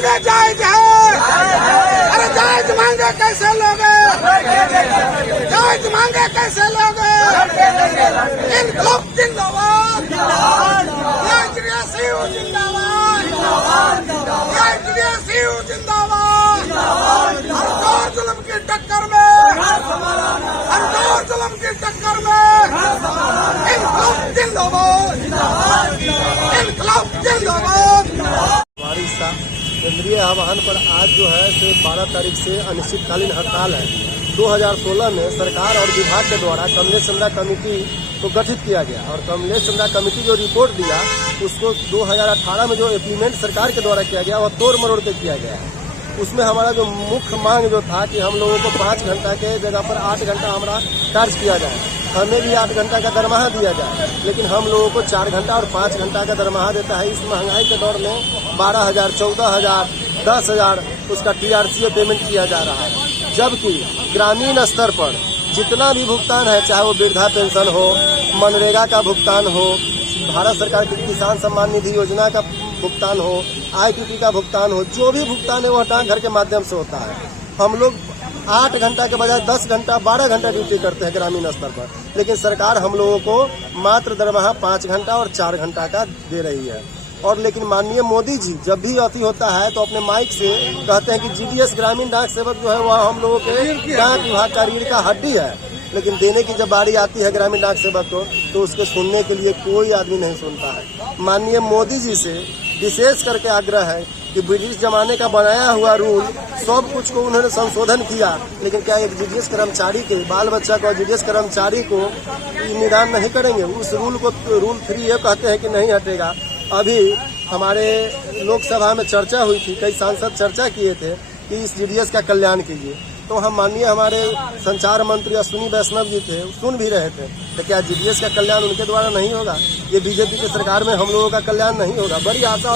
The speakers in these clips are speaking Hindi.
मांगे जायज है। अरे जायज मांगे कैसे लोगे, जायज मांगे कैसे लोगे। इनकलाब जिंदाबाद, सीयू जिंदाबाद, सीयू जिंदाबाद। हर जुल्म की टक्कर में, हर जुल्म की टक्कर में इनकलाब जिंदाबाद, इनकलाब जिंदाबाद। केंद्रीय आह्वान पर आज जो है 12 तारीख से अनिश्चितकालीन हड़ताल है। 2016 में सरकार और विभाग के द्वारा कमलेश चंद्रा कमेटी को गठित किया गया और कमलेश चंद्रा कमेटी जो रिपोर्ट दिया उसको 2018 में जो इम्प्लीमेंट सरकार के द्वारा किया गया वह तोड़ मरोड़ के किया गया है। उसमें हमारा जो मुख्य मांग जो था कि हम लोगों को 5 घंटा के जगह पर 8 घंटा हमारा कार्य किया जाए, हमें भी 8 घंटा का दरमाहा दिया जाए, लेकिन हम लोगों को 4 घंटा और 5 घंटा का दरमाहा देता है। इस महंगाई के दौर में 12,000, 14,000, 10,000 उसका TRCA पेमेंट किया जा रहा है। जबकि ग्रामीण स्तर पर जितना भी भुगतान है, चाहे वो वृद्धा पेंशन हो, मनरेगा का भुगतान हो, भारत सरकार की किसान सम्मान निधि योजना का भुगतान हो, IPP का भुगतान हो, जो भी भुगतान है वह डाकघर के माध्यम से होता है। हम लोग 8 घंटा के बजाय 10 घंटा 12 घंटा ड्यूटी करते हैं ग्रामीण स्तर पर, लेकिन सरकार हम लोगों को मात्र दरमाहा 5 घंटा और 4 घंटा का दे रही है। और लेकिन माननीय मोदी जी जब भी अति होता है तो अपने माइक से कहते हैं कि GDS ग्रामीण डाक सेवक जो है वह हम लोगों के डाक विभाग का रीढ़ का हड्डी है, लेकिन देने की जब बारी आती है ग्रामीण डाक सेवक को तो उसके सुनने के लिए कोई आदमी नहीं सुनता है। माननीय मोदी जी से विशेष करके आग्रह है कि ब्रिटिश जमाने का बनाया हुआ रूल सब कुछ को उन्होंने संशोधन किया, लेकिन क्या एक GDS कर्मचारी के बाल बच्चा को GDS कर्मचारी को निदान नहीं करेंगे। उस रूल को रूल 3 कहते हैं कि नहीं हटेगा। अभी हमारे लोकसभा में चर्चा हुई थी, कई सांसद चर्चा किए थे कि इस GDS का कल्याण कीजिए, तो हम माननीय हमारे संचार मंत्री अश्विनी वैष्णव जी थे, सुन भी रहे थे। तो क्या GDS का कल्याण उनके द्वारा नहीं होगा? ये बीजेपी की सरकार में हम लोगों का कल्याण नहीं होगा? बड़ी आशा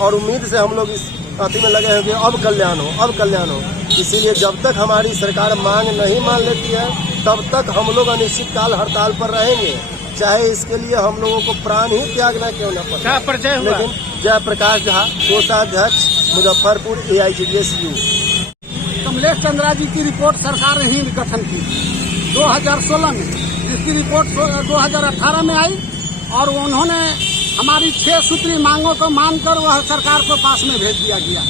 और उम्मीद से हम लोग इस अति में लगे हैं कि अब कल्याण हो, अब कल्याण हो। इसीलिए जब तक हमारी सरकार मांग नहीं मान लेती है तब तक हम लोग अनिश्चितकाल हड़ताल पर रहेंगे, चाहे इसके लिए हम लोगों को प्राण ही त्यागना क्यों न पड़े। क्या परिचय हुआ? लेकिन जयप्रकाश झा, कोषाध्यक्ष, मुजफ्फरपुर, AIGDSU। कमलेश चंद्रा जी की रिपोर्ट सरकार ने ही गठन की 2016 में, जिसकी रिपोर्ट 2018 में आई और उन्होंने हमारी 6 सूत्री मांगों को मानकर वह सरकार को पास में भेज दिया गया।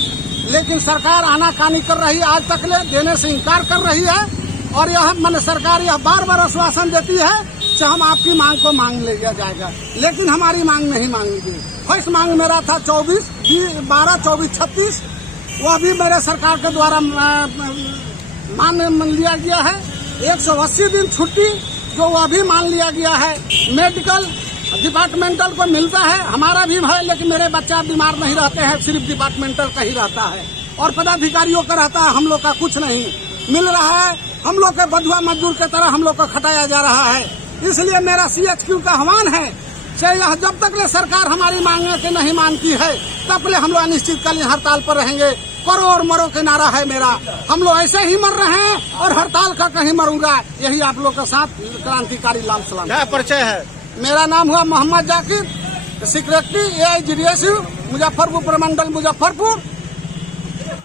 लेकिन सरकार आनाकानी कर रही है, आज तक ले देने से इनकार कर रही है और यह सरकार यह बार बार आश्वासन देती है कि हम आपकी मांग को मांग लिया जाएगा, लेकिन हमारी मांग नहीं मांगी गई। फर्स्ट मांग मेरा था 24, 12, 24, 36, वह भी मेरे सरकार के द्वारा मान लिया गया है। 180 दिन छुट्टी जो वह भी मान लिया गया है। मेडिकल डिपार्टमेंटल को मिलता है, हमारा भी है, लेकिन मेरे बच्चा बीमार नहीं रहते हैं, सिर्फ डिपार्टमेंटल का ही रहता है और पदाधिकारियों का रहता है, हम लोग का कुछ नहीं मिल रहा है। हम लोग के बंधुआ मजदूर की तरह हम लोग को खटाया जा रहा है। इसलिए मेरा CHQ का आह्वान है, जब तक ले सरकार हमारी मांगे के नहीं मानती है तब ले हम लोग अनिश्चितकालीन हड़ताल पर रहेंगे। करो और मरो के नारा है मेरा। हम लोग ऐसे ही मर रहे हैं और हड़ताल का कहीं मरूंगा। यही आप लोग के साथ क्रांतिकारी लाल सलाम। क्या परिचय है? मेरा नाम हुआ मोहम्मद जाकिर, सेक्रेटरी AIGDSU मुजफ्फरपुर प्रमंडल मुजफ्फरपुर।